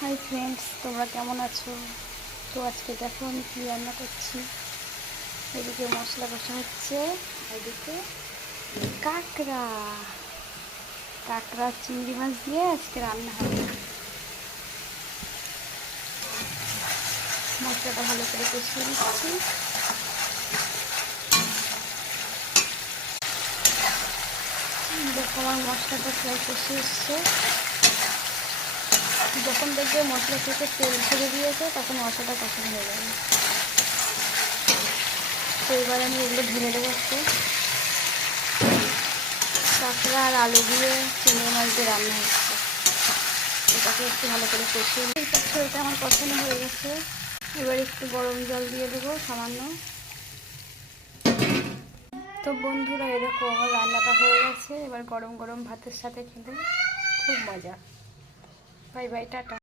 Hi friends, তোমরা কেমন আছো? তো আজকে দেখো আমি কী রান্না করছি। এদিকে মশলা কষা হচ্ছে, এদিকে কাঁকড়া কাঁকড়া চিংড়ি মাছ দিয়ে আজকে রান্না হবে। মশলাটা ভালো করে কষিয়ে দিচ্ছি। দেখো আমার মশলাটা প্রায় কষে এসছে। যখন দেখবে মশলা থেকে তেল ছেড়ে দিয়েছে তখন মশলাটা কষানো হয়ে যাবে। তো এবার আমি এগুলো ঢেলে দেবো একটু। কাঁকড়া আর আলু দিয়ে চিংড়ি মাছ দিয়ে রান্না হচ্ছে। এটাকে একটু ভালো করে কষিয়ে নিচ্ছি। এটা আমার কষানো হয়ে গেছে। এবার একটু গরম জল দিয়ে দেবো সামান্য। তো বন্ধুরা, এরকম আমার রান্নাটা হয়ে গেছে। এবার গরম গরম ভাতের সাথে খেলে খুব মজা। Bye bye, tata.